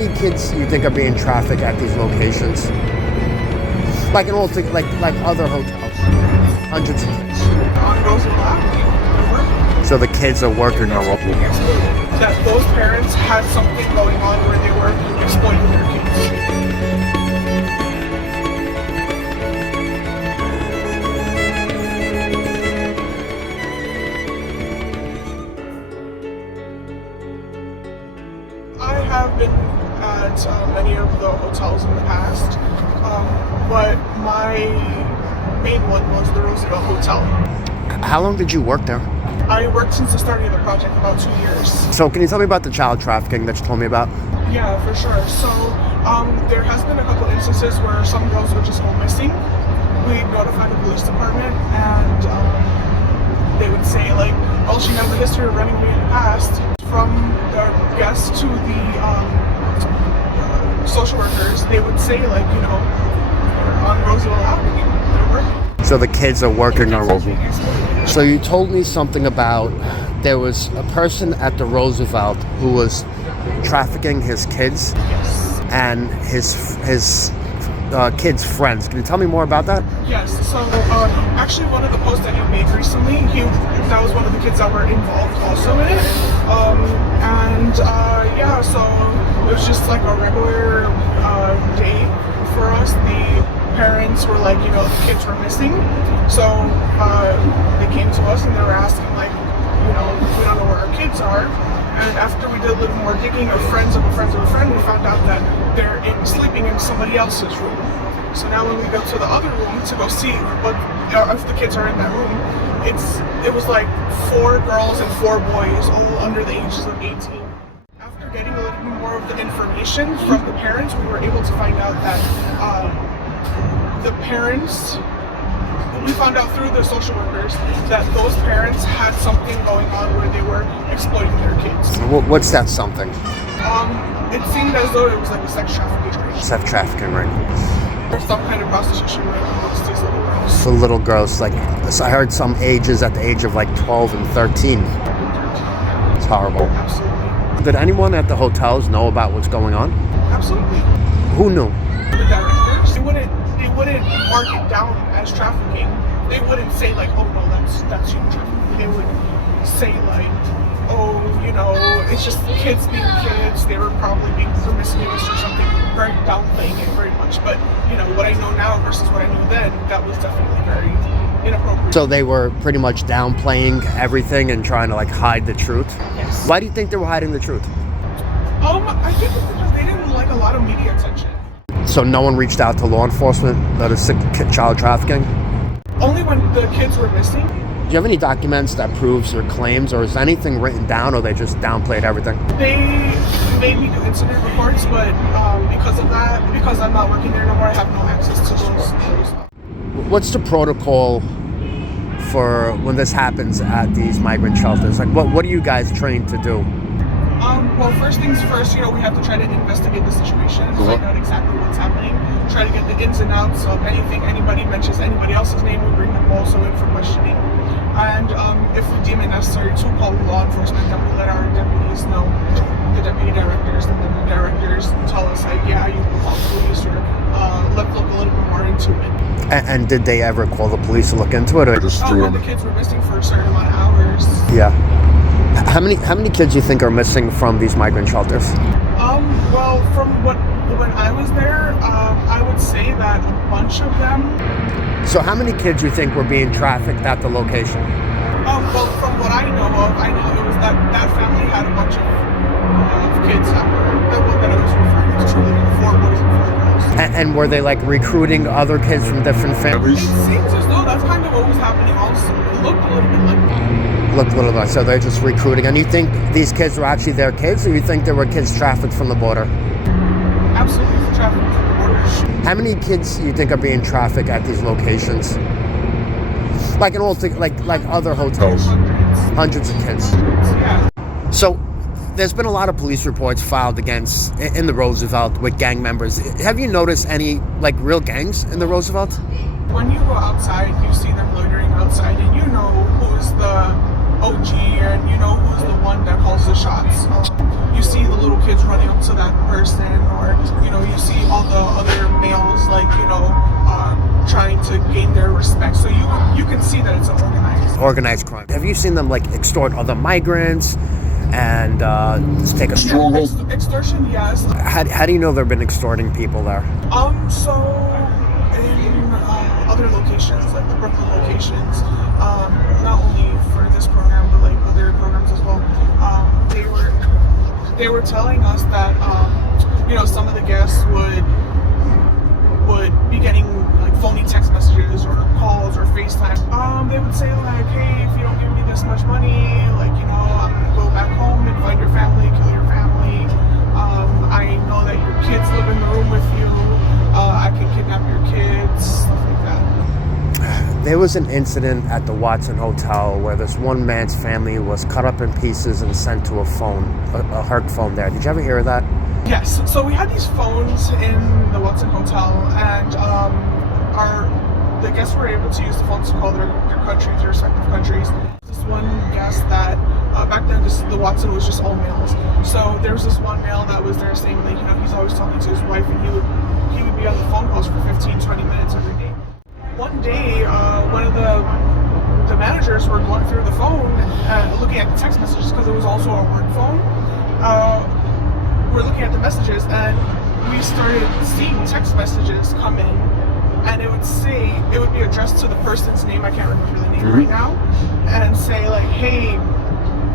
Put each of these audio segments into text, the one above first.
many kids you think are being trafficked at these locations? Like in all, like other hotels, hundreds of kids. On Roosevelt. So the kids are working on that those parents had something going on where they were exploiting their kids. I have been at many of the hotels in the past, but my main one was the Roosevelt Hotel. How long did you work there? I worked since the starting of the project, about 2 years. So can you tell me about the child trafficking that you told me about? Yeah, for sure. So there has been a couple instances where some girls would just go missing. We notified the police department, and they would say like, oh, she has a history of running away in the past. From the guests to the social workers, they would say like, you know, on Roosevelt Avenue, they're working. So the kids are working on Roosevelt. So you told me something about there was a person at the Roosevelt who was trafficking his kids and his kids' friends. Can you tell me more about that? Yes. So actually, one of the posts that you made recently, that was one of the kids that were involved also in it. Yeah, so it was just like a regular day for us. The parents were like, you know, the kids were missing, so they came to us and they were asking like, you know, we don't know where our kids are. And after we did a little more digging of friends of a friend of a friend, we found out that they're sleeping in somebody else's room. So now when we go to the other room to go see what if the kids are in that room, it was like 4 girls and 4 boys, all under the ages of 18. After getting a little bit more of the information from the parents, we were able to find out that the parents, we found out through the social workers that those parents had something going on where they were exploiting their kids. What's that something? It seemed as though it was like a sex trafficking ring. Sex trafficking ring. Or some kind of prostitution ring amongst these little girls. For little girls, like I heard some ages at the age of like 12 and 13. It's horrible. Absolutely. Did anyone at the hotels know about what's going on? Absolutely. Who knew? The directors, they wouldn't mark it down as trafficking. They wouldn't say like, oh no, that's human trafficking. They would say like, oh, you know, it's just kids being kids. They were probably being promiscuous or something. Very downplaying it very much. But you know what I know now versus what I knew then, that was definitely very inappropriate. So they were pretty much downplaying everything and trying to like hide the truth. Yes. Why do you think they were hiding the truth? I think it's because they didn't like a lot of media attention. So no one reached out to law enforcement that is child trafficking? Only when the kids were missing. Do you have any documents that proves their claims, or is anything written down, or they just downplayed everything? They made me do incident reports, but because of that, because I'm not working there no more, I have no access to those. What's the protocol for when this happens at these migrant shelters? Like, what are you guys trained to do? Well, first things first, you know, we have to try to investigate the situation, find out exactly what's happening, try to get the ins and outs of anything. Anybody mentions anybody else's name, we bring them also in for questioning. And if we deem it necessary to call law enforcement, then we let our deputies know, the deputy directors, and then the directors tell us, like, yeah, you can call the police, or let's look a little bit more into it. And did they ever call the police to look into it, or just when the kids were missing for a certain amount of hours. Yeah. How many kids do you think are missing from these migrant shelters? Well, from when I was there, I would say that a bunch of them. So how many kids do you think were being trafficked at the location? Well, from what I know of, I know it was that family had a bunch of kids that I was referring to, 4 boys and 4 girls. And were they like recruiting other kids from different families? It seems as though that's kind of what was happening also. It looked a little bit like that. Looked a little bit, so they're just recruiting. And you think these kids were actually their kids, or you think there were kids trafficked from the border? Absolutely trafficked from the border. How many kids do you think are being trafficked at these locations? Like in all, like other hotels? Hundreds of kids. Yeah. So there's been a lot of police reports filed against in the Roosevelt with gang members. Have you noticed any like real gangs in the Roosevelt? When you go outside, you see them loitering outside, and you know who's the OG, and you know who's the one that calls the shots. You see the little kids running up to that person person, or you see all the other males trying to gain their respect. So you can see that it's an organized crime. Have you seen them like extort other migrants and just take a stronghold? Extortion, yes. How do you know they've been extorting people there? So in other locations, like the Brooklyn locations, not only for this program but like other programs as well, they were telling us that some of the guests would be getting like phony text messages or calls or FaceTime. They would say like, hey, if you don't give me this much money, like I'm gonna go back home and find your family, kill your family. I know that your kids live in the room with you. I can kidnap your kids, stuff like that. There was an incident at the Watson Hotel where this one man's family was cut up in pieces and sent to a Herc phone there. Did you ever hear of that? Yes. So we had these phones in the Watson Hotel, and the guests were able to use the phones to call their countries, their respective countries. This one guest that back then the Watson was just all males. So there was this one male that was there saying that he's always talking to his wife, and he would be on the phone calls for 15-20 minutes every day. One day, one of the managers were going through the phone, looking at the text messages because it was also a work phone. We're looking at the messages, and we started seeing text messages come in, and it would be addressed to the person's name. I can't remember the name right now, and say like, hey,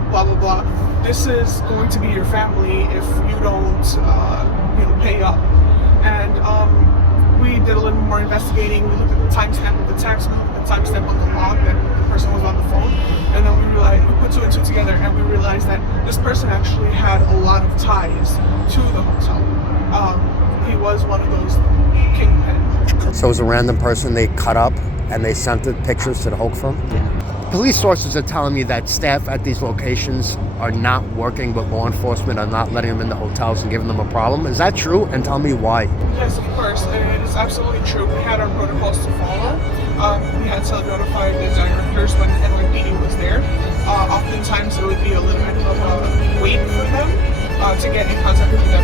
blah blah blah, this is going to be your family if you don't pay up. And we did a little more investigating. We looked at the timestamp of the text, we looked at the timestamp on the log that the person was on the phone, and then we put two and two together, and we realized that this person actually had a lot of ties to the hotel. He was one of those kingpins. So it was a random person they cut up and they sent the pictures to the Hulk phone? Yeah. Police sources are telling me that staff at these locations are not working with law enforcement, are not letting them in the hotels and giving them a problem. Is that true? And tell me why. Yes, of course. It is absolutely true. We had our protocols to follow. We had to notify the directors when the NYC was there. Oftentimes it would be a little bit of a wait for them to get in contact with the